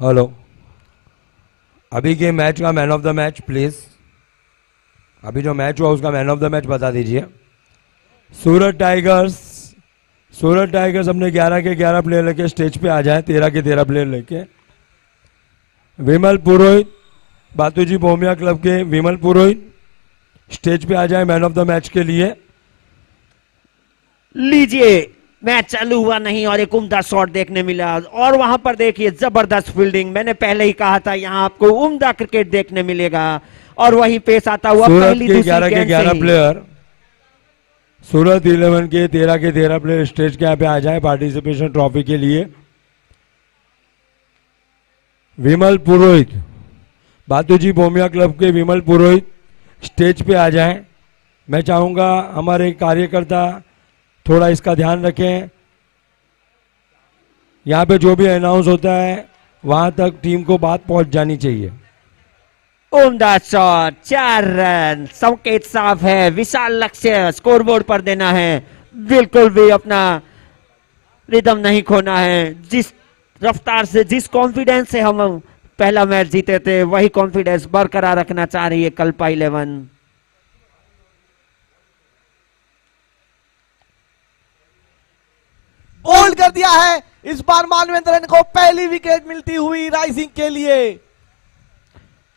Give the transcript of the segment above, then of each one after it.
Hello, अभी के match का man of the match please. अभी जो मैच हुआ उसका मैन ऑफ द मैच बता दीजिए। सूरत टाइगर्स। सूरत टाइगर्स अपने 11 के 11 प्लेयर लेके स्टेज पे आ जाए, 13 के 13 प्लेयर लेके। विमल पुरोहित, बातूजी बोमिया क्लब के विमल पुरोहित स्टेज पे आ जाए मैन ऑफ द मैच के लिए। लीजिए, मैच चालू हुआ नहीं और एक उम्दा शॉट देखने मिला, और वहां पर देखिए जबरदस्त फील्डिंग। मैंने पहले ही कहा था यहां आपको उम्दा क्रिकेट देखने मिलेगा, और वही पेश आता हुआ सूरत पहली के दूसरी 11 के गेंद से 11 ही। प्लेयर, सूरत 11 के 13 प्लेयर स्टेज के यहाँ पे आ जाए पार्टिसिपेशन ट्रॉफी के लिए। विमल पुरोहित, बातूजी बोमिया क्लब के विमल पुरोहित स्टेज पे आ जाएं। मैं चाहूंगा हमारे कार्यकर्ता थोड़ा इसका ध्यान रखें। यहाँ पे जो भी अनाउंस होता है वहां तक टीम को बात पहुंच जानी चाहिए। उम्दा शॉट, 4 रन, संकेत साफ है, विशाल लक्ष्य स्कोरबोर्ड पर देना है। बिल्कुल भी अपना रिदम नहीं खोना है। जिस रफ्तार से, जिस कॉन्फिडेंस से हम पहला मैच जीते थे, वही कॉन्फिडेंस बरकरार रखना चाह रही है कल्पा 11। बोल्ड कर दिया है इस बार मानवेंद्रन को, पहली विकेट मिलती हुई राइजिंग के लिए।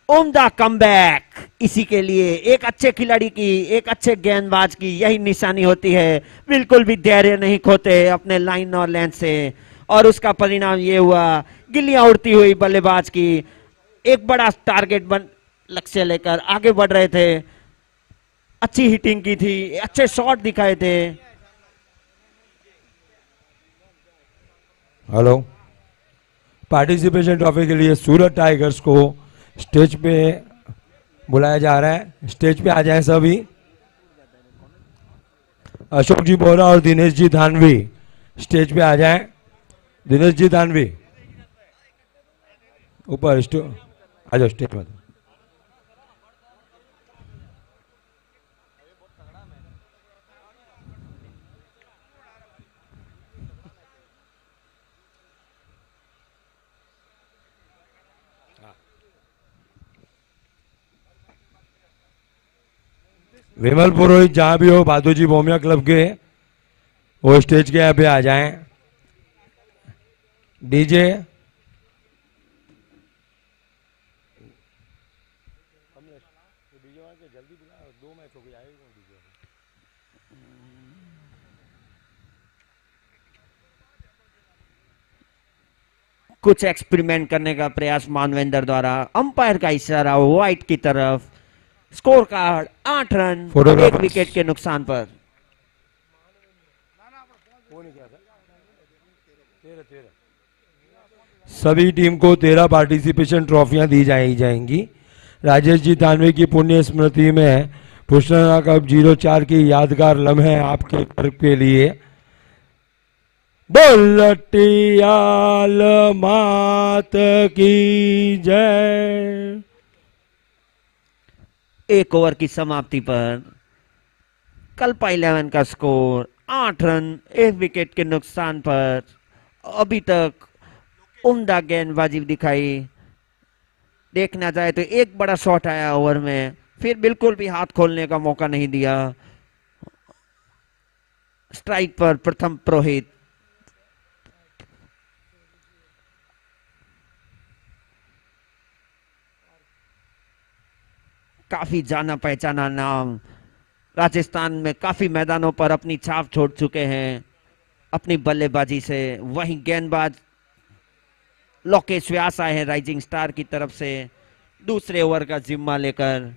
उम्दा कमबैक, इसी के लिए एक अच्छे खिलाड़ी की, एक अच्छे गेंदबाज की यही निशानी होती है। बिल्कुल भी धैर्य नहीं खोते अपने लाइन और लेंथ से, और उसका परिणाम ये हुआ, गिल्लियां उड़ती हुई बल्लेबाज की। एक बड़ा टारगेट बन लक्ष्य लेकर आगे बढ़ रहे थे, अच्छी हिटिंग की थी, अच्छे शॉट दिखाए थे। हेलो, पार्टिसिपेशन ट्रॉफी के लिए सूरत टाइगर्स को स्टेज पे बुलाया जा रहा है। स्टेज पे आ जाएं सभी। अशोक जी बोरा और दिनेश जी धानवी स्टेज पे आ जाएं। दिनेश जी धानवी ऊपर आ जाओ स्टेज पर। विमल पुरोहित जहां भी हो, बादूजी बोमिया क्लब के, वो स्टेज के यहाँ पे आ जाएं। डीजे कुछ एक्सपेरिमेंट करने का प्रयास मानवेंद्र द्वारा, अंपायर का इशारा व्हाइट की तरफ। स्कोर कार्ड 8 रन, 1 विकेट के नुकसान पर। सभी टीम को 13 पार्टिसिपेशन ट्रॉफियां दी जाएंगी। राजेश जी तानवे की पुण्य स्मृति में पुष्णा कप 04 की यादगार लम्हे आपके घर के लिए। बोलटियाल मात की जय। 1 ओवर की समाप्ति पर कल्पा 11 का स्कोर 8 रन, 1 विकेट के नुकसान पर। अभी तक उम्दा गेंदबाजी दिखाई। देखना जाए तो एक बड़ा शॉट आया ओवर में, फिर बिल्कुल भी हाथ खोलने का मौका नहीं दिया। स्ट्राइक पर प्रथम पुरोहित। काफी जाना पहचाना नाम, राजस्थान में काफी मैदानों पर अपनी छाप छोड़ चुके हैं अपनी बल्लेबाजी से। वहीं गेंदबाज लोकेश व्यास आए हैं राइजिंग स्टार की तरफ से दूसरे ओवर का जिम्मा लेकर।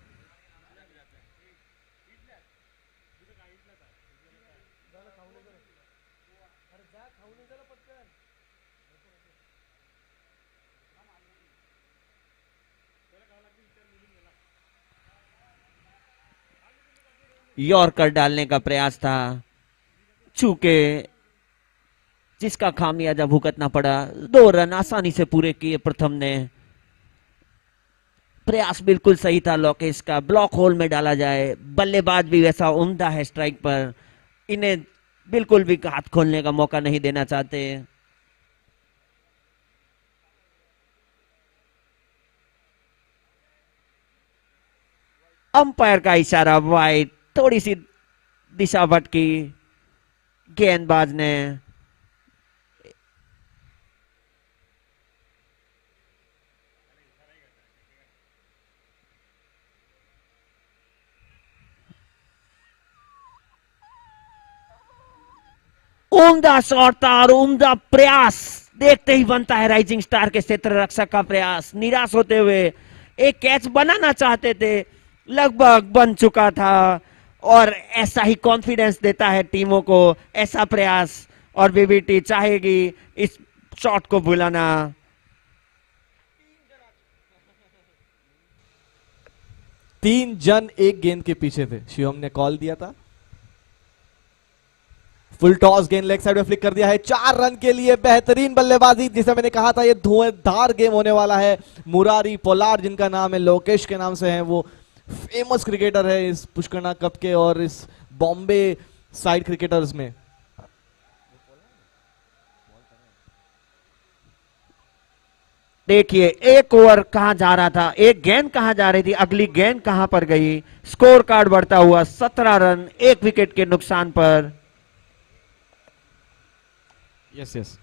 यॉर्कर डालने का प्रयास था, चूके जिसका खामियाजा भुगतना पड़ा। 2 रन आसानी से पूरे किए प्रथम ने। प्रयास बिल्कुल सही था लोकेश का, ब्लॉक होल में डाला जाए। बल्लेबाज भी वैसा उम्दा है स्ट्राइक पर, इन्हें बिल्कुल भी हाथ खोलने का मौका नहीं देना चाहते। अंपायर का इशारा वाइड, थोड़ी सी दिशा भटकी गेंदबाज ने। उम्दा शॉट था और उम्दा प्रयास देखते ही बनता है राइजिंग स्टार के क्षेत्र रक्षक का प्रयास। निराश होते हुए एक कैच बनाना चाहते थे, लगभग बन चुका था, और ऐसा ही कॉन्फिडेंस देता है टीमों को ऐसा प्रयास। और बीबीटी चाहेगी इस शॉट को भुलाना। 3 जन एक गेंद के पीछे थे, शिवम ने कॉल दिया था। फुल टॉस, गेंद लेग साइड में फ्लिक कर दिया है। 4 रन के लिए बेहतरीन बल्लेबाजी, जिसे मैंने कहा था ये धुआंधार गेम होने वाला है। मुरारी पोलार्ड, जिनका नाम है लोकेश के नाम से है, वो फेमस क्रिकेटर है इस पुष्करना कप के और इस बॉम्बे साइड क्रिकेटर्स में। देखिए एक ओवर कहां जा रहा था, एक गेंद कहां जा रही थी, अगली गेंद कहां पर गई। स्कोर कार्ड बढ़ता हुआ 17 रन 1 विकेट के नुकसान पर। यस यस,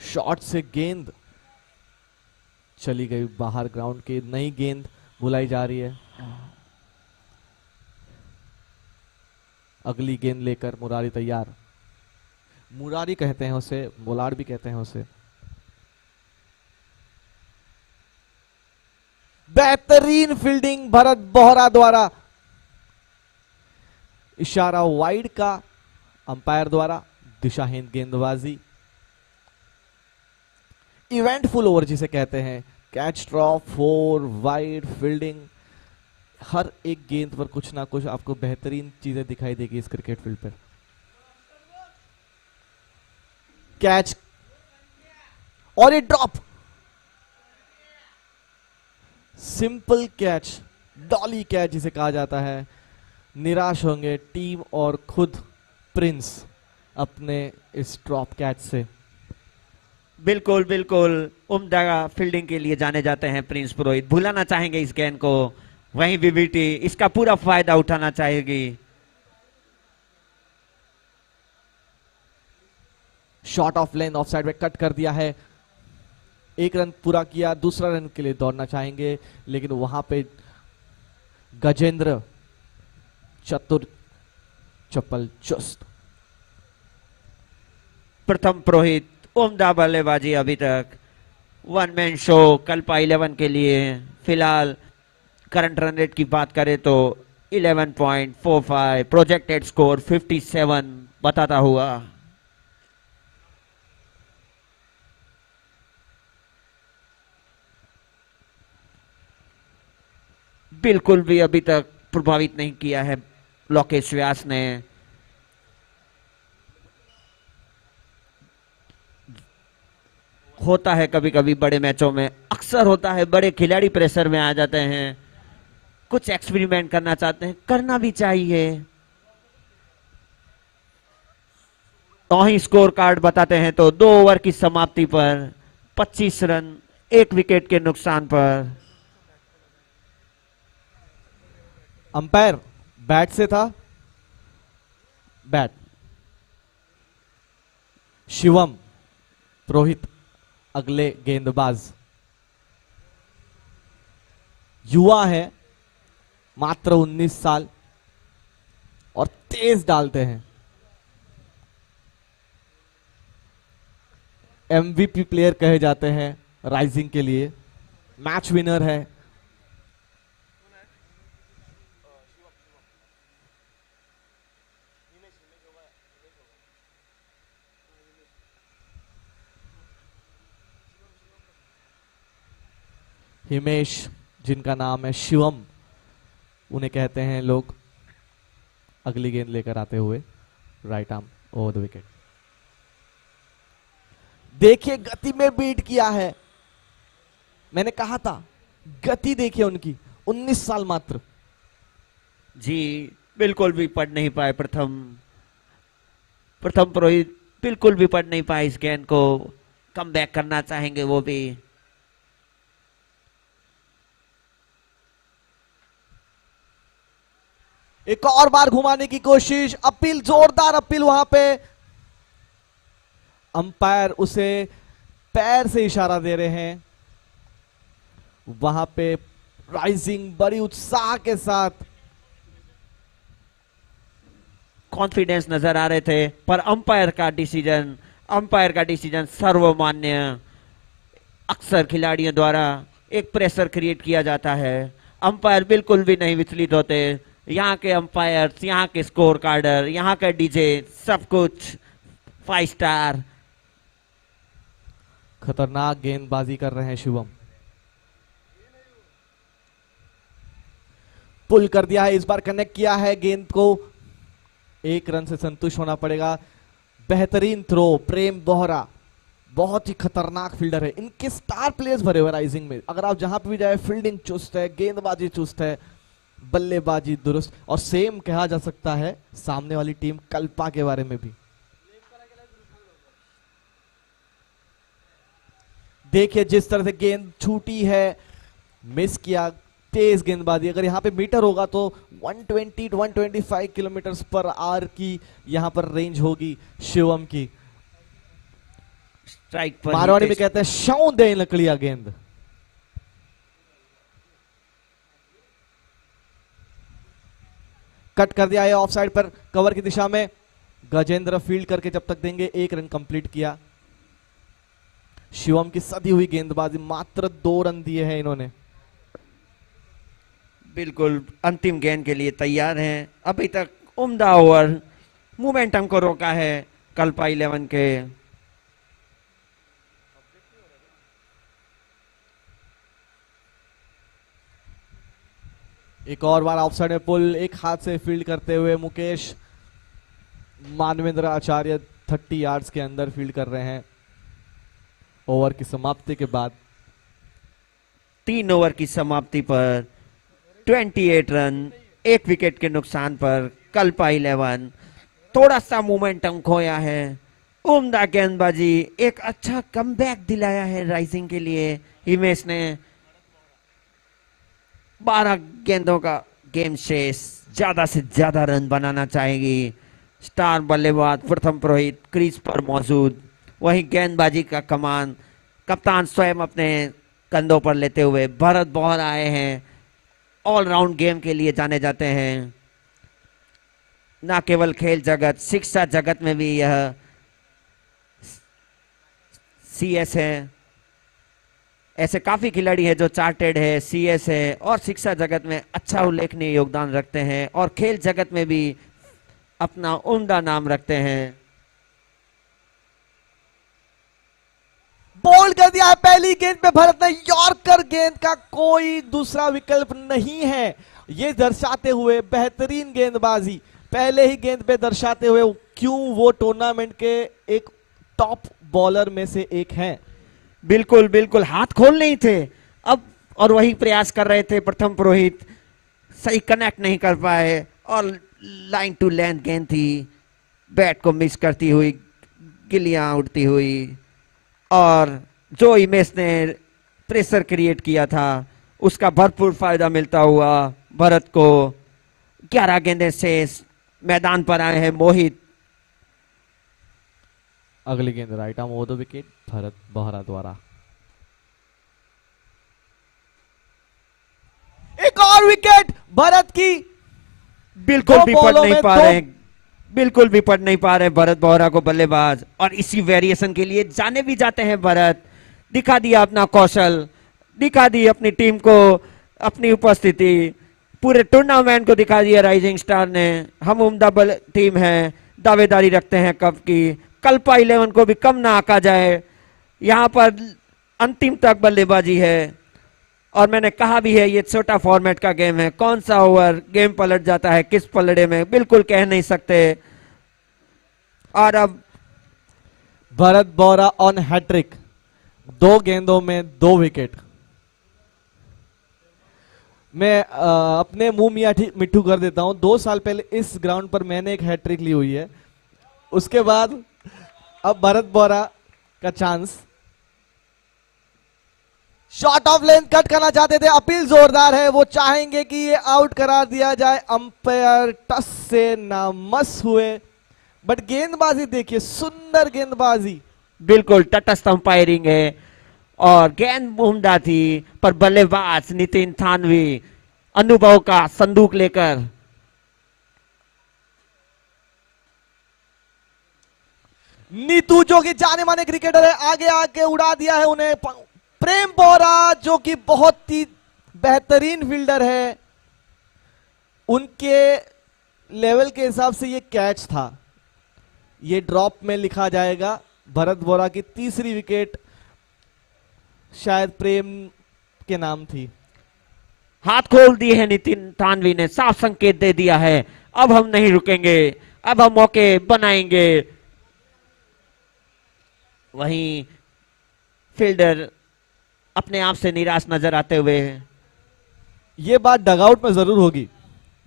शॉट से गेंद चली गई बाहर ग्राउंड के, नई गेंद बुलाई जा रही है। अगली गेंद लेकर मुरारी तैयार। मुरारी कहते हैं उसे, मोलाड भी कहते हैं उसे। बेहतरीन फील्डिंग भरत बोहरा द्वारा, इशारा वाइड का अंपायर द्वारा, दिशाहीन गेंदबाजी। इवेंटफुल ओवर जिसे कहते हैं, कैच ड्रॉप, 4 वाइड फील्डिंग, हर एक गेंद पर कुछ ना कुछ आपको बेहतरीन चीजें दिखाई देगी इस क्रिकेट फील्ड पर। कैच और ये drop, simple catch, Dolly catch जिसे कहा जाता है। निराश होंगे टीम और खुद प्रिंस अपने इस ड्रॉप कैच से। बिल्कुल बिल्कुल, उम्दा फील्डिंग के लिए जाने जाते हैं प्रिंस पुरोहित। भुलाना चाहेंगे इस गेंद को, वहीं बीबीटी इसका पूरा फायदा उठाना चाहेगी। Shot of length of side में कट कर दिया है। 1 रन पूरा किया, दूसरा रन के लिए दौड़ना चाहेंगे, लेकिन वहां पे गजेंद्र चतुर चप्पल चुस्त। प्रथम पुरोहित उम्दा बल्लेबाजी अभी तक। 1 मैन शो कल्पा 11 के लिए। फिलहाल करंट रन रेट की बात करें तो 11.45, प्रोजेक्टेड स्कोर 57 बताता हुआ। बिल्कुल भी अभी तक प्रभावित नहीं किया है लोकेश व्यास ने। होता है कभी कभी बड़े मैचों में, अक्सर होता है, बड़े खिलाड़ी प्रेशर में आ जाते हैं, कुछ एक्सपेरिमेंट करना चाहते हैं, करना भी चाहिए। तो ही स्कोर कार्ड बताते हैं तो 2 ओवर की समाप्ति पर 25 रन 1 विकेट के नुकसान पर। अंपायर बैट से था, बैट। शिवम पुरोहित अगले गेंदबाज, युवा है, मात्र 19 साल और तेज डालते हैं। एमवीपी प्लेयर कहे जाते हैं राइजिंग के लिए, मैच विनर है। हिमेश, जिनका नाम है शिवम, उन्हें कहते हैं लोग अगली गेंद लेकर आते हुए right arm over the wicket. देखिए गति में बीट किया है, मैंने कहा था गति देखिए उनकी, 19 साल मात्र। जी बिल्कुल भी पढ़ नहीं पाए प्रथम पुरोहित, बिल्कुल भी पढ़ नहीं पाए इस गेंद को। कम बैक करना चाहेंगे वो भी। एक और बार घुमाने की कोशिश, अपील, जोरदार अपील वहां पे। अंपायर उसे पैर से इशारा दे रहे हैं। वहां पे राइजिंग बड़ी उत्साह के साथ, कॉन्फिडेंस नजर आ रहे थे, पर अंपायर का डिसीजन सर्वमान्य। अक्सर खिलाड़ियों द्वारा एक प्रेशर क्रिएट किया जाता है, अंपायर बिल्कुल भी नहीं विचलित होते। यहाँ के अंपायर्स, यहाँ के स्कोर कार्डर, यहाँ का डीजे, सब कुछ 5 स्टार। खतरनाक गेंदबाजी कर रहे हैं शिवम। पुल कर दिया है, इस बार कनेक्ट किया है गेंद को। 1 रन से संतुष्ट होना पड़ेगा। बेहतरीन थ्रो, प्रेम बोहरा बहुत ही खतरनाक फील्डर है। इनके स्टार प्लेयर्स भरे हुए राइजिंग में, अगर आप जहां पे भी जाए फील्डिंग चुस्त है, गेंदबाजी चुस्त है, बल्लेबाजी दुरुस्त। और सेम कहा जा सकता है सामने वाली टीम कल्पा के बारे में भी। देखिए जिस तरह से गेंद छूटी है, मिस किया, तेज गेंदबाजी। अगर यहाँ पे मीटर होगा तो 120 to 125 किलोमीटर पर आवर की यहाँ पर रेंज होगी शिवम की। स्ट्राइक पर मारवाड़ी में कहते हैं शौ दे लकड़िया गेंद। कट कर दिया है ऑफ साइड पर, कवर की दिशा में। गजेंद्र फील्ड करके जब तक देंगे, 1 रन कंप्लीट किया। शिवम की सदी हुई गेंदबाजी, मात्र 2 रन दिए हैं इन्होंने। बिल्कुल अंतिम गेंद के लिए तैयार हैं। अभी तक उम्दा ओवर, मोमेंटम को रोका है कल्पा 11 के। एक और बार ऑफसाइड में पुल, एक हाथ से फील्ड करते हुए मुकेश मानवेंद्र आचार्य 30 यार्ड्स के अंदर फील्ड कर रहे हैं। ओवर की समाप्ति के बाद 3 ओवर की समाप्ति पर 28 रन, 1 विकेट के नुकसान पर कल्पा 11 थोड़ा सा मोमेंटम खोया है। उम्दा गेंदबाजी, एक अच्छा कमबैक दिलाया है राइजिंग के लिए। हिमेश ने 12 गेंदों का गेम शेष, ज्यादा से ज्यादा रन बनाना चाहेगी। स्टार बल्लेबाज प्रथम पुरोहित क्रीज पर मौजूद, वही गेंदबाजी का कमान कप्तान स्वयं अपने कंधों पर लेते हुए भरत बोहरा आए हैं। ऑलराउंड गेम के लिए जाने जाते हैं, ना केवल खेल जगत, शिक्षा जगत में भी यह सीएस है। ऐसे काफी खिलाड़ी हैं जो चार्टेड है, सीएस है और शिक्षा जगत में अच्छा उल्लेखनीय योगदान रखते हैं और खेल जगत में भी अपना उम्दा नाम रखते हैं। बोल्ड कर दिया है पहली गेंद पे भरत ने। यॉर्कर गेंद का कोई दूसरा विकल्प नहीं है, ये दर्शाते हुए बेहतरीन गेंदबाजी पहले ही गेंद पे दर्शाते हुए क्यों वो टूर्नामेंट के एक टॉप बॉलर में से एक हैं। बिल्कुल बिल्कुल हाथ खोल नहीं थे अब, और वही प्रयास कर रहे थे प्रथम पुरोहित, सही कनेक्ट नहीं कर पाए और लाइन टू लेंथ गेंद थी, बैट को मिस करती हुई, गिलियां उड़ती हुई। और जो हिमेश ने प्रेशर क्रिएट किया था उसका भरपूर फायदा मिलता हुआ भरत को। 11 गेंदें शेष, मैदान पर आए हैं मोहित। अगली गेंद right arm over the wicket Bharat Bohra द्वारा। एक और विकेट भरत की। बिल्कुल दो भी पढ़ बॉलों नहीं में पा दो- रहे, बिल्कुल भी पढ़ नहीं पा रहे भरत बोहरा को बल्लेबाज, और इसी वेरिएशन के लिए जाने भी जाते हैं भरत। दिखा दिया अपना कौशल, दिखा दी अपनी टीम को अपनी उपस्थिति, पूरे टूर्नामेंट को दिखा दिया राइजिंग स्टार ने। हम उम्दा टीम है, दावेदारी रखते हैं कप की। कल्पा 11 को भी कम ना आका जाए, यहाँ पर अंतिम तक बल्लेबाजी है और मैंने कहा भी है ये छोटा फॉर्मेट का गेम है, कौन सा ओवर गेम पलट जाता है किस पलड़े में बिल्कुल कह नहीं सकते। और अब भरत बोरा ऑन हैट्रिक, 2 गेंदों में 2 विकेट। मैं अपने मुंह मियां मिट्ठू कर देता हूं, 2 साल पहले इस ग्राउंड पर मैंने एक हैट्रिक ली हुई है। उसके बाद अब भरत बोरा का chance. Shot of length cut करना चाहते थे, अपील जोरदार है, वो चाहेंगे कि ये आउट करार दिया जाए। अंपायर टस से नामस हुए, बट गेंदबाजी देखिए, सुंदर गेंदबाजी। बिल्कुल तटस्थ अंपायरिंग है और गेंद उम्दा थी, पर बल्लेबाज नितिन थानवी अनुभव का संदूक लेकर नीतू जो कि जाने माने क्रिकेटर है, आगे आके उड़ा दिया है उन्हें। प्रेम बोरा जो कि बहुत ही बेहतरीन फील्डर है, उनके लेवल के हिसाब से ये कैच था, ये ड्रॉप में लिखा जाएगा। भरत बोरा की तीसरी विकेट शायद प्रेम के नाम थी। हाथ खोल दिए हैं नितिन थानवी ने, साफ संकेत दे दिया है अब हम नहीं रुकेंगे, अब हम मौके बनाएंगे। वहीं फील्डर अपने आप से निराश नजर आते हुए हैं। ये बात डगआउट में जरूर होगी,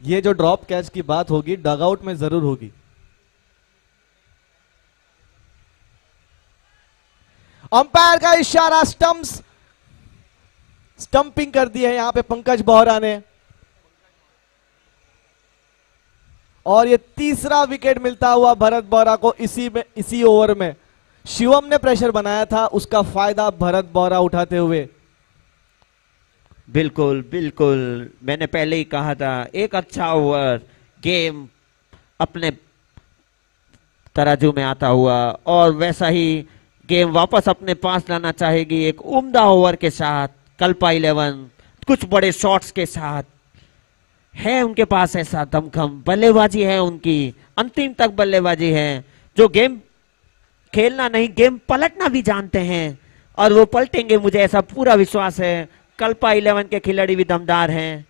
ये जो ड्रॉप कैच की बात होगी डगआउट में जरूर होगी। अंपायर का इशारा, स्टंपिंग कर दी है यहां पे पंकज बोहरा ने, और ये तीसरा विकेट मिलता हुआ भरत बोहरा को इसी ओवर में। शिवम ने प्रेशर बनाया था, उसका फायदा भरत बोहरा उठाते हुए। बिल्कुल बिल्कुल, मैंने पहले ही कहा था एक अच्छा ओवर गेम अपने तराजू में आता हुआ, और वैसा ही गेम वापस अपने पास लाना चाहेगी एक उम्दा ओवर के साथ। कल्पा 11 कुछ बड़े शॉट्स के साथ है उनके पास, ऐसा दमखम बल्लेबाजी है उनकी, अंतिम तक बल्लेबाजी है, जो गेम खेलना नहीं गेम पलटना भी जानते हैं, और वो पलटेंगे, मुझे ऐसा पूरा विश्वास है। कल्पा 11 के खिलाड़ी भी दमदार हैं।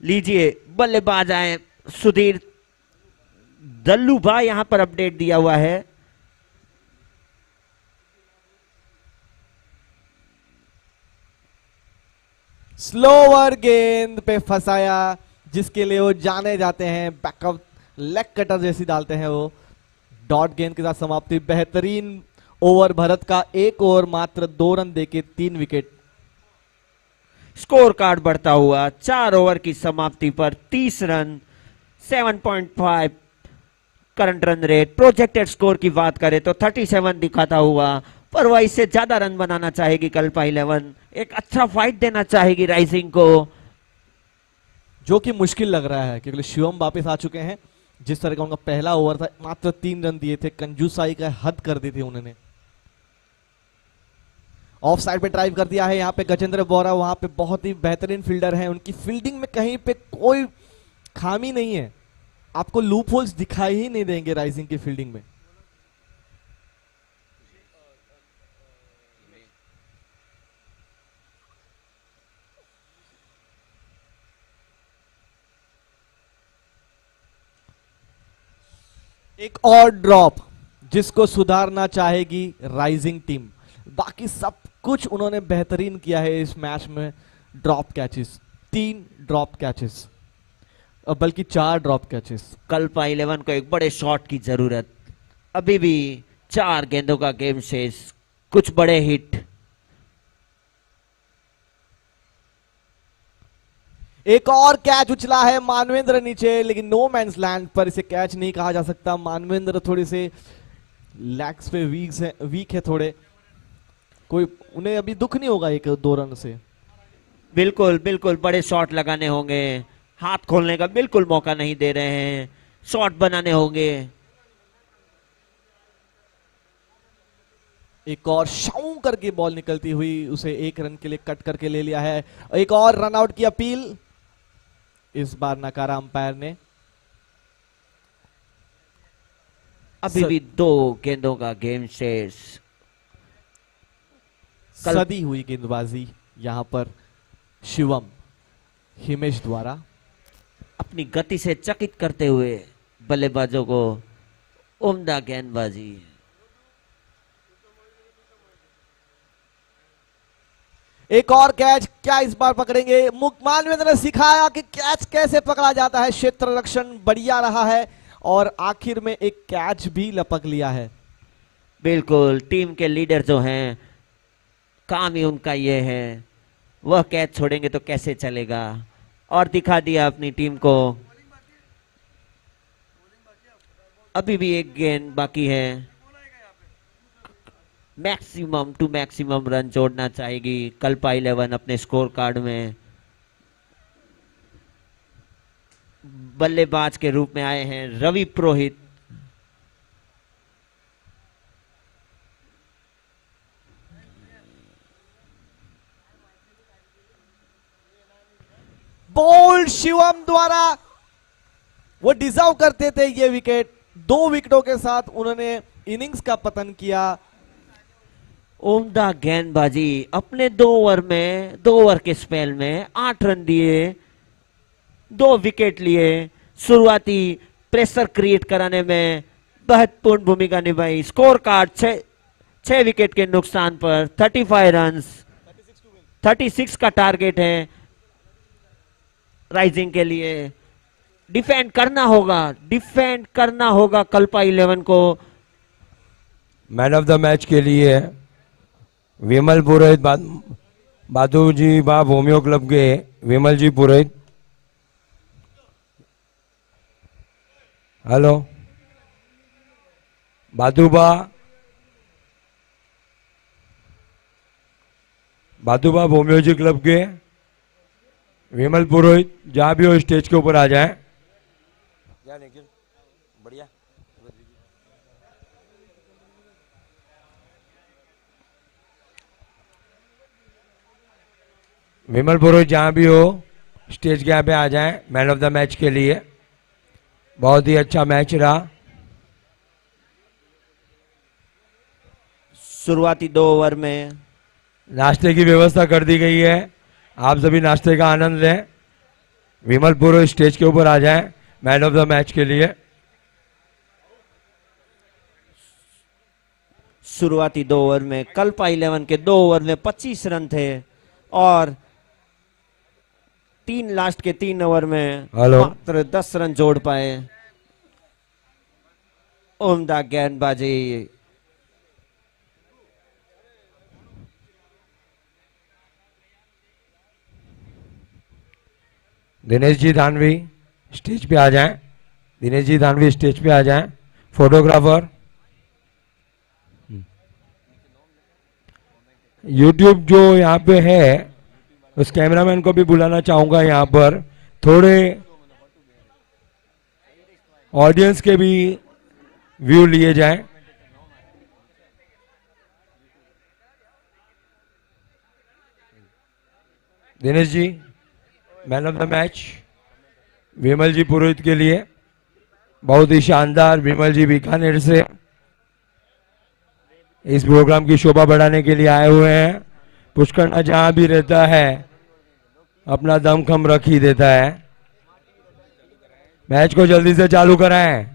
लीजिए बल्लेबाज आए, सुधीर दल्लूभा यहां पर अपडेट दिया हुआ है। स्लोवर गेंद पे फंसाया, जिसके लिए वो जाने जाते हैं, बैकअप लेग कटर जैसी डालते हैं वो। डॉट गेंद के साथ समाप्ति। बेहतरीन ओवर भरत का, एक ओवर मात्र 2 रन देके 3 विकेट। स्कोर कार्ड बढ़ता हुआ 4 ओवर की समाप्ति पर 30 run, 7.5 current run rate. Projected score की बात करें तो 37 दिखाता हुआ, पर वह इससे ज्यादा रन बनाना चाहेगी कल्पा 11, एक अच्छा फाइट देना चाहेगी राइजिंग को, जो कि मुश्किल लग रहा है क्योंकि शिवम वापस आ चुके हैं। जिस तरह का उनका पहला ओवर था, मात्र 3 रन दिए थे, कंजूसाई का हद कर दी थी उन्होंने। ऑफ साइड पे ड्राइव कर दिया है यहाँ पे गजेंद्र बोरा, वहां पे बहुत ही बेहतरीन फील्डर है, उनकी फील्डिंग में कहीं पे कोई खामी नहीं है, आपको लूप होल्स दिखाई ही नहीं देंगे राइजिंग की फील्डिंग में। एक और ड्रॉप जिसको सुधारना चाहेगी राइजिंग टीम। बाकी सब कुछ उन्होंने बेहतरीन किया है इस मैच में। ड्रॉप कैचेस, 3 ड्रॉप कैचेस, बल्कि 4 ड्रॉप कैचेस। कल्पा 11 को एक बड़े शॉट की जरूरत, अभी भी 4 गेंदों का गेम शेष, कुछ बड़े हिट। एक और कैच उछला है मानवेंद्र नीचे, लेकिन नो मैंस लैंड पर इसे कैच नहीं कहा जा सकता। मानवेंद्र थोड़े से लेग्स पे वीक है थोड़े, कोई उन्हें अभी दुख नहीं होगा 1-2 रन से। बिल्कुल बिल्कुल, बड़े शॉट लगाने होंगे, हाथ खोलने का बिल्कुल मौका नहीं दे रहे हैं, शॉट बनाने होंगे। एक और शाऊ करके बॉल निकलती हुई, उसे 1 रन के लिए कट करके ले लिया है। एक और रन आउट की अपील, इस बार नकारा अंपायर ने। अभी भी 2 गेंदों का गेम शेष। सदी हुई गेंदबाजी यहाँ पर शिवम हिमेश द्वारा। अपनी गति से चकित करते हुए बल्लेबाजों को उम्दा गेंदबाजी। एक और कैच, क्या इस बार पकड़ेंगे? मानवेंद्र ने सिखाया कि कैच कैसे पकड़ा जाता है। क्षेत्र रक्षण बढ़िया रहा है और आखिर में एक कैच भी लपक लिया है। बिल्कुल, टीम के लीडर जो हैं, काम ही उनका ये है, वह कैच छोड़ेंगे तो कैसे चलेगा, और दिखा दिया अपनी टीम को। अभी भी एक गेंद बाकी है, मैक्सिमम टू मैक्सिमम रन जोड़ना चाहेगी कल्पा 11 अपने स्कोर कार्ड में। बल्लेबाज के रूप में आए हैं रवि पुरोहित। बोल्ड शिवम द्वारा, वो डिजर्व करते थे ये विकेट। 2 विकेटों के साथ उन्होंने इनिंग्स का पतन किया। उम्दा गेंदबाजी, अपने 2 ओवर के स्पेल में 8 रन दिए, 2 विकेट लिए, शुरुआती प्रेशर क्रिएट कराने में महत्वपूर्ण भूमिका निभाई। स्कोर कार्ड 6 विकेट के नुकसान पर 35 रन, 36 का टारगेट है राइजिंग के लिए। डिफेंड करना होगा कल्पा 11 को। मैन ऑफ द मैच के लिए विमल पुरोहित, बादूजी बा होमियो क्लब के विमल जी पुरोहित। हेलो बादूबा होमियो जी क्लब के विमल पुरोहित, जहां भी हो स्टेज के ऊपर आ जाए। बढ़िया। विमल पुरोहित जहां भी हो स्टेज के यहाँ पे आ जाएं मैन ऑफ द मैच के लिए। बहुत ही अच्छा मैच रहा। शुरुआती 2 ओवर में नाश्ते की व्यवस्था कर दी गई है, आप सभी नाश्ते का आनंद लें। विमल पुरोहित स्टेज के ऊपर आ जाएं मैन ऑफ द मैच के लिए। शुरुआती 2 ओवर में कल्पा 11 के 2 ओवर में 25 रन थे और लास्ट के 3 ओवर में मात्र 10 रन जोड़ पाए। उम्दा गेंदबाजी। दिनेश जी धानवी स्टेज पे आ जाएं। दिनेश जी धानवी स्टेज पे आ जाएं। फोटोग्राफर यूट्यूब जो यहाँ पे है उस कैमरामैन को भी बुलाना चाहूंगा यहाँ पर। थोड़े ऑडियंस के भी व्यू लिए जाएं। Dinesh ji man of the match विमल जी पुरोहित के लिए। बहुत ही शानदार, विमल जी बीकानेर से इस प्रोग्राम की शोभा बढ़ाने के लिए आए हुए हैं। पुष्कर जहां भी रहता है अपना दमखम रख ही देता है। मैच को जल्दी से चालू कराएं।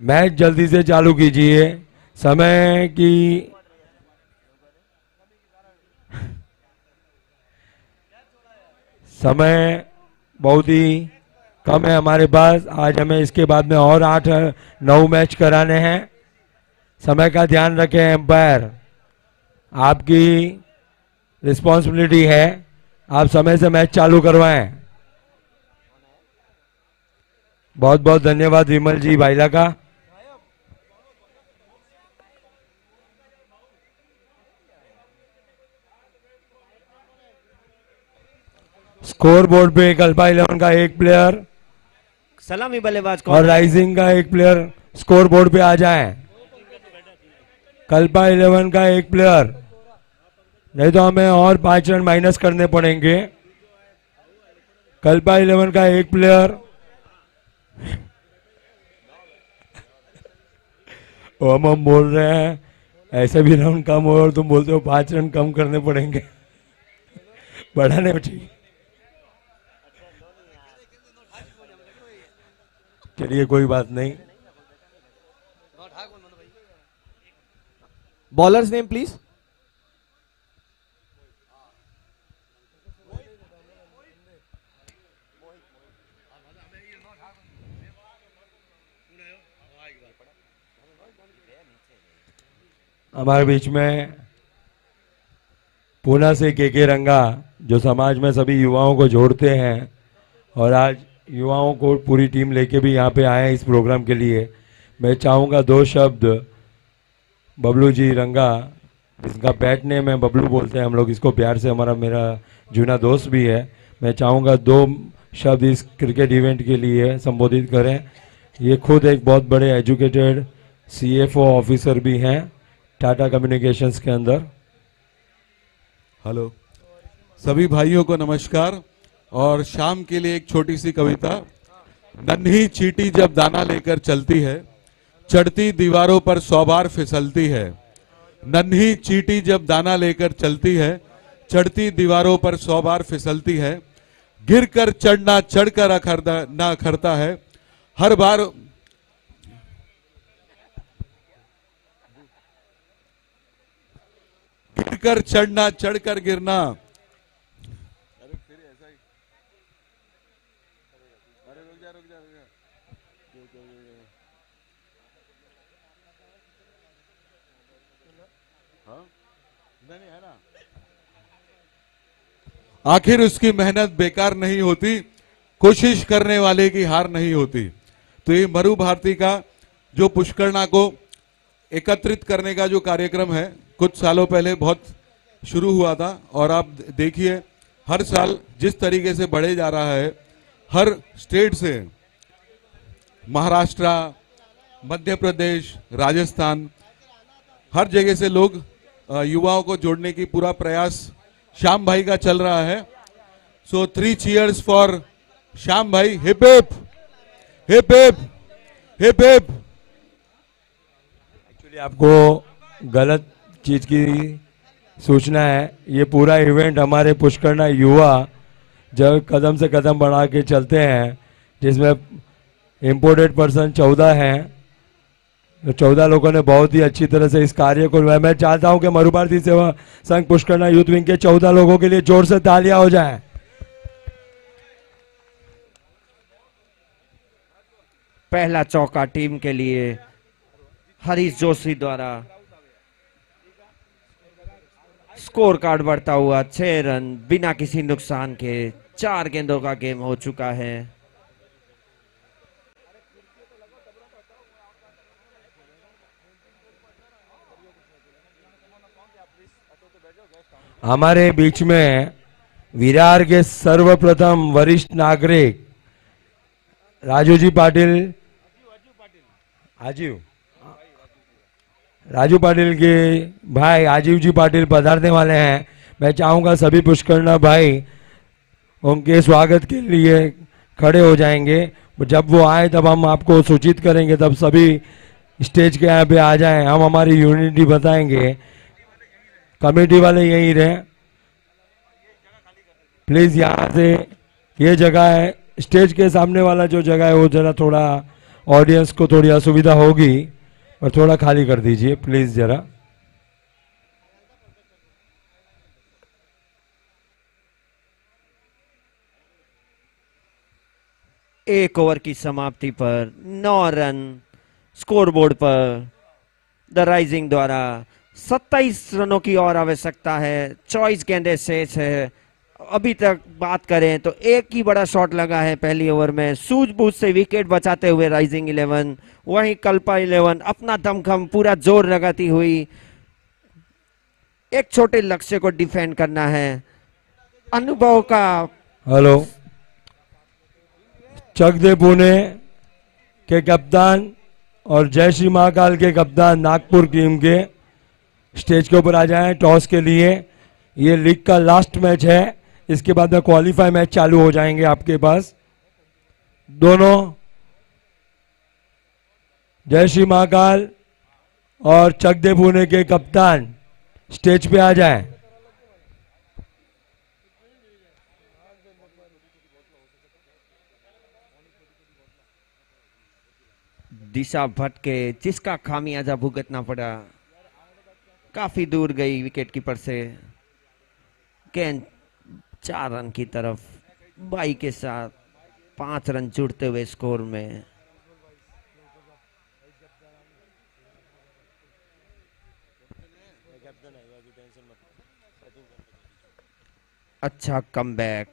मैच जल्दी से चालू कीजिए। समय की समय बहुत ही कम है हमारे पास। आज हमें इसके बाद में और 8-9 मैच कराने हैं। समय का ध्यान रखें एम्पायर, आपकी रिस्पॉन्सिबिलिटी है, आप समय से मैच चालू करवाएं। बहुत बहुत धन्यवाद विमल जी भाईला का। स्कोर बोर्ड पे कल्पा 11 का एक प्लेयर सलामी बल्लेबाज और राइजिंग का एक प्लेयर स्कोर बोर्ड पे आ जाएं। कल्पा 11 का एक प्लेयर, नहीं तो हमें और 5 रन माइनस करने पड़ेंगे। कल्पा 11 का एक प्लेयर हम बोल रहे हैं ऐसे भी रन कम हो और तुम बोलते हो 5 रन कम करने पड़ेंगे। बढ़ाने चाहिए। चलिए कोई बात नहीं। Bowlers name please. हमारे बीच में पूना से के रंगा, जो समाज में सभी युवाओं को जोड़ते हैं और आज युवाओं को पूरी टीम लेके भी यहाँ पे आए हैं इस प्रोग्राम के लिए। मैं चाहूँगा 2 शब्द बबलू जी रंगा, जिसका बैट नेम है बबलू बोलते हैं हम लोग इसको प्यार से, हमारा मेरा जूना दोस्त भी है। मैं चाहूँगा 2 शब्द इस क्रिकेट इवेंट के लिए संबोधित करें। ये खुद एक बहुत बड़े एजुकेटेड CFO ऑफिसर भी हैं टाटा कम्युनिकेशंस के अंदर। हेलो सभी भाइयों को नमस्कार। और शाम के लिए एक छोटी सी कविता। नन्ही चींटी जब दाना लेकर चलती है, चढ़ती दीवारों पर 100 बार फिसलती है। नन्ही चींटी जब दाना लेकर चलती है, चढ़ती दीवारों पर 100 बार फिसलती है। गिर कर चढ़ना चढ़कर ना अखरता है, हर बार गिर कर चढ़ना चढ़कर गिरना। आखिर उसकी मेहनत बेकार नहीं होती, कोशिश करने वाले की हार नहीं होती। तो ये मरु भारती का जो पुष्करणा को एकत्रित करने का जो कार्यक्रम है, कुछ सालों पहले बहुत शुरू हुआ था और आप देखिए हर साल जिस तरीके से बढ़े जा रहा है। हर स्टेट से, महाराष्ट्र, मध्य प्रदेश, राजस्थान, हर जगह से लोग युवाओं को जोड़ने की पूरा प्रयास श्याम भाई का चल रहा है। सो 3 चीयर्स फॉर श्याम भाई। Hip hip hip hip hip hip. Actually आपको गलत चीज की सूचना है। ये पूरा इवेंट हमारे पुष्करणा युवा जब कदम से कदम बढ़ा के चलते हैं, जिसमें इम्पोर्टेड पर्सन 14 हैं। तो 14 लोगों ने बहुत ही अच्छी तरह से इस कार्य को, मैं चाहता हूं कि मरु भारती सेवा संघ पुष्करणा यूथ विंग के 14 लोगों के लिए जोर से तालियां हो जाएं। पहला चौका टीम के लिए हरीश जोशी द्वारा। स्कोर कार्ड बढ़ता हुआ 6 रन बिना किसी नुकसान के। 4 गेंदों का गेम हो चुका है। हमारे बीच में विरार के सर्वप्रथम वरिष्ठ नागरिक राजू जी पाटिल, राजू पाटिल के भाई आजीव जी पाटिल पधारने वाले हैं। मैं चाहूंगा सभी पुष्करणा भाई उनके स्वागत के लिए खड़े हो जाएंगे। जब वो आए तब हम आपको सूचित करेंगे, तब सभी स्टेज के यहाँ पे आ जाएं। हम हमारी यूनिटी बताएंगे। कमेटी वाले यहीं रहे प्लीज। यहाँ से ये जगह है, स्टेज के सामने वाला जो जगह है वो जरा थोड़ा ऑडियंस को थोड़ी असुविधा होगी और थोड़ा खाली कर दीजिए प्लीज जरा। एक ओवर की समाप्ति पर 9 रन स्कोरबोर्ड पर द राइजिंग द्वारा। 27 रनों की और आवश्यकता है। 24 गेंदें शेष है। अभी तक बात करें तो एक ही बड़ा शॉट लगा है पहली ओवर में, सूझबूझ से विकेट बचाते हुए राइजिंग 11। वहीं कल्पा 11 अपना दमखम पूरा जोर लगाती हुई एक छोटे लक्ष्य को डिफेंड करना है। अनुभव का हेलो, चकदे पुणे के कप्तान और जय श्री महाकाल के कप्तान नागपुर टीम के स्टेज के ऊपर आ जाएं टॉस के लिए। ये लीग का लास्ट मैच है, इसके बाद में क्वालिफाई मैच चालू हो जाएंगे आपके पास। दोनों जय श्री महाकाल और चकदे पुणे के कप्तान स्टेज पे आ जाएं। दिशा भटके, जिसका खामियाजा भुगतना पड़ा, काफी दूर गई विकेट कीपर से। गेंद 4 रन की तरफ, बाई के साथ 5 रन जुड़ते हुए स्कोर में। अच्छा कमबैक।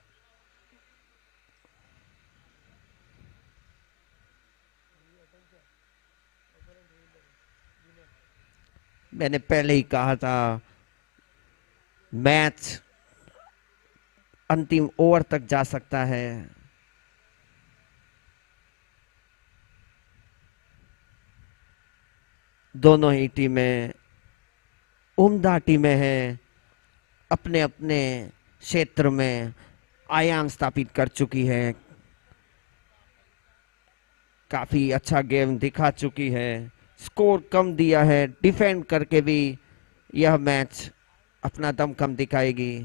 मैंने पहले ही कहा था मैच अंतिम ओवर तक जा सकता है। दोनों ही टीमें उम्दा टीमें हैं, अपने अपने क्षेत्र में आयाम स्थापित कर चुकी है, काफी अच्छा गेम दिखा चुकी है। स्कोर कम दिया है, डिफेंड करके भी यह मैच अपना दम कम दिखाएगी।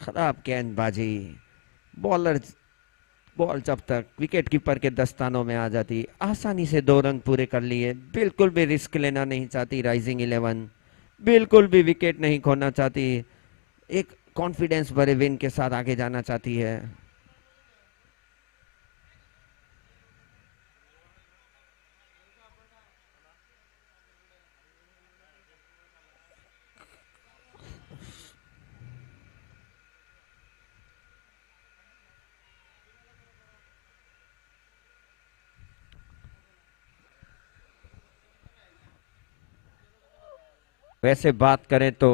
खराब गेंदबाजी, बॉलर बॉल जब तक विकेट कीपर के दस्तानों में आ जाती, आसानी से 2 रन पूरे कर लिए। बिल्कुल भी रिस्क लेना नहीं चाहती राइजिंग 11, बिल्कुल भी विकेट नहीं खोना चाहती, एक कॉन्फिडेंस भरे विन के साथ आगे जाना चाहती है। वैसे बात करें तो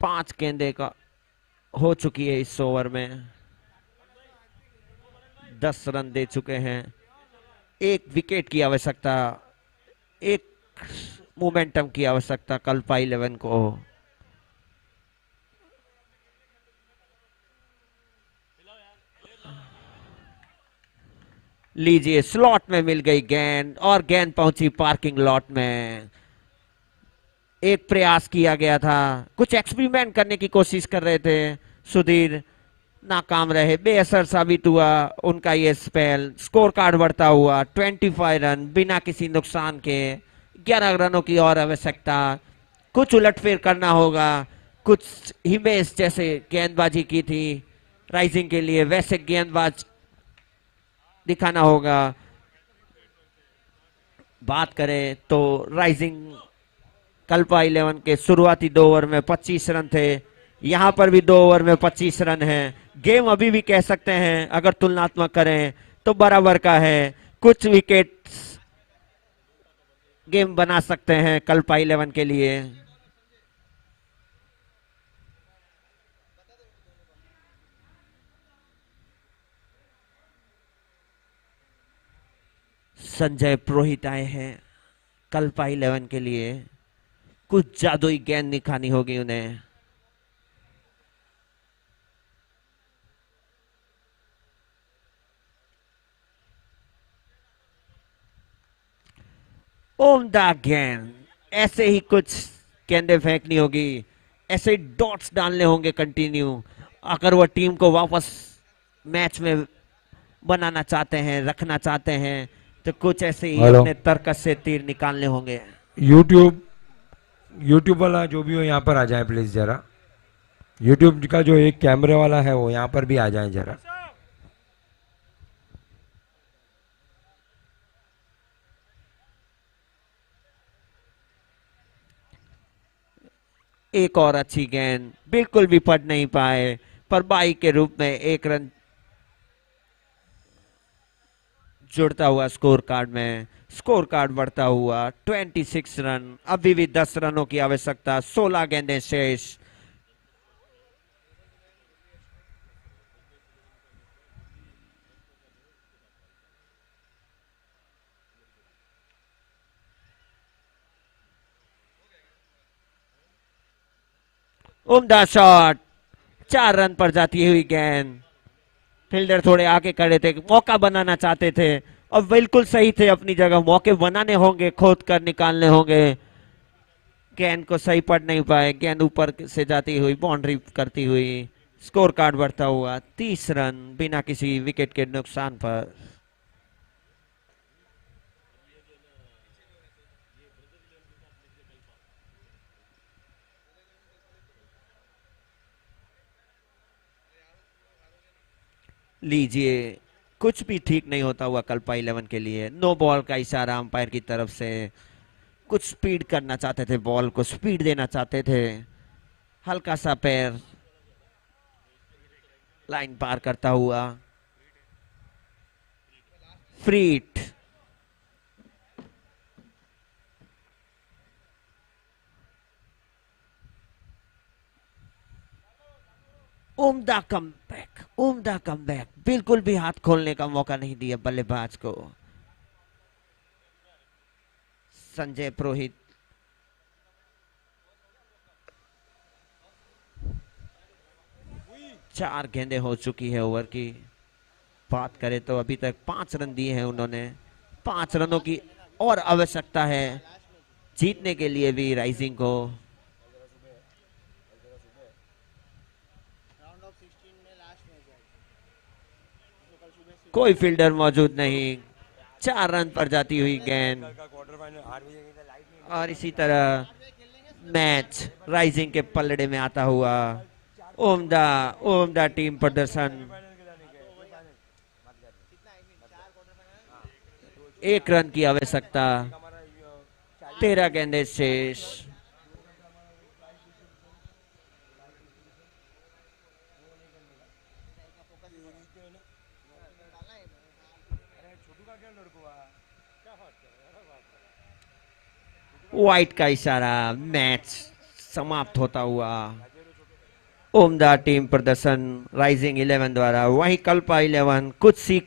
5 गेंदे का हो चुकी है इस ओवर में, 10 रन दे चुके हैं। एक विकेट की आवश्यकता, एक मोमेंटम की आवश्यकता कल्पा 11 को। लीजिए, स्लॉट में मिल गई गेंद और गेंद पहुंची पार्किंग लॉट में। एक प्रयास किया गया था, कुछ एक्सपेरिमेंट करने की कोशिश कर रहे थे सुधीर, नाकाम रहे, बेअसर साबित हुआ उनका ये स्पेल। स्कोर कार्ड बढ़ता हुआ 25 रन बिना किसी नुकसान के। 11 रनों की और आवश्यकता, कुछ उलटफेर करना होगा, कुछ हिमेश जैसे गेंदबाजी की थी राइजिंग के लिए, वैसे गेंदबाज दिखाना होगा। बात करें तो राइजिंग कल्पा 11 के शुरुआती 2 ओवर में 25 रन थे, यहां पर भी 2 ओवर में 25 रन है। गेम अभी भी कह सकते हैं अगर तुलनात्मक करें तो बराबर का है। कुछ विकेट गेम बना सकते हैं कल्पा 11 के लिए। संजय पुरोहित आए हैं कल्पा 11 के लिए, कुछ जादुई गेंद निखानी होगी उन्हें। उम्दा गेंद, ऐसे ही कुछ गेंदें फेंकनी होगी, ऐसे ही डॉट्स डालने होंगे कंटिन्यू, अगर वो टीम को वापस मैच में बनाना चाहते हैं, रखना चाहते हैं, तो कुछ ऐसे ही हेलो, अपने तर्कस से तीर निकालने होंगे। यूट्यूब यूट्यूब वाला जो भी हो यहाँ पर आ जाए प्लीज जरा। यूट्यूब का जो एक कैमरे वाला है वो यहाँ पर भी आ जाए जरा। एक और अच्छी गेंद, बिल्कुल भी पढ़ नहीं पाए, पर बाई के रूप में 1 रन जुड़ता हुआ स्कोर कार्ड में। स्कोर कार्ड बढ़ता हुआ 26 रन, अभी भी 10 रनों की आवश्यकता, 16 गेंदें शेष। उम्दा शॉट, 4 रन पर जाती हुई गेंद। फील्डर थोड़े आगे खड़े थे, मौका बनाना चाहते थे और बिल्कुल सही थे अपनी जगह। मौके बनाने होंगे, खोद कर निकालने होंगे। गेंद को सही पढ़ नहीं पाए, गेंद ऊपर से जाती हुई बाउंड्री करती हुई। स्कोर कार्ड बढ़ता हुआ 30 रन बिना किसी विकेट के नुकसान पर। लीजिए, कुछ भी ठीक नहीं होता हुआ कल्पा 11 के लिए। नो बॉल का इशारा अंपायर की तरफ से। कुछ स्पीड करना चाहते थे, बॉल को स्पीड देना चाहते थे। हल्का सा पैर लाइन पार करता हुआ। फ्रीट, उम्दा कमबैक, उम्दा कमबैक। बिल्कुल भी हाथ खोलने का मौका नहीं दिया बल्लेबाज को। संजय पुरोहित चार गेंदें हो चुकी है ओवर की। बात करें तो अभी तक 5 रन दिए हैं उन्होंने। 5 रनों की और आवश्यकता है जीतने के लिए भी राइजिंग को। कोई फील्डर मौजूद नहीं। 4 रन पर जाती हुई गेंद और इसी तरह मैच राइजिंग के पलड़े में आता हुआ। उम्दा उम्दा टीम प्रदर्शन। 1 रन की आवश्यकता, 13 गेंदें शेष। व्हाइट का इशारा, मैच समाप्त होता हुआ। उम्दा टीम प्रदर्शन राइजिंग 11 द्वारा। वहीं कल्पा 11 कुछ सीख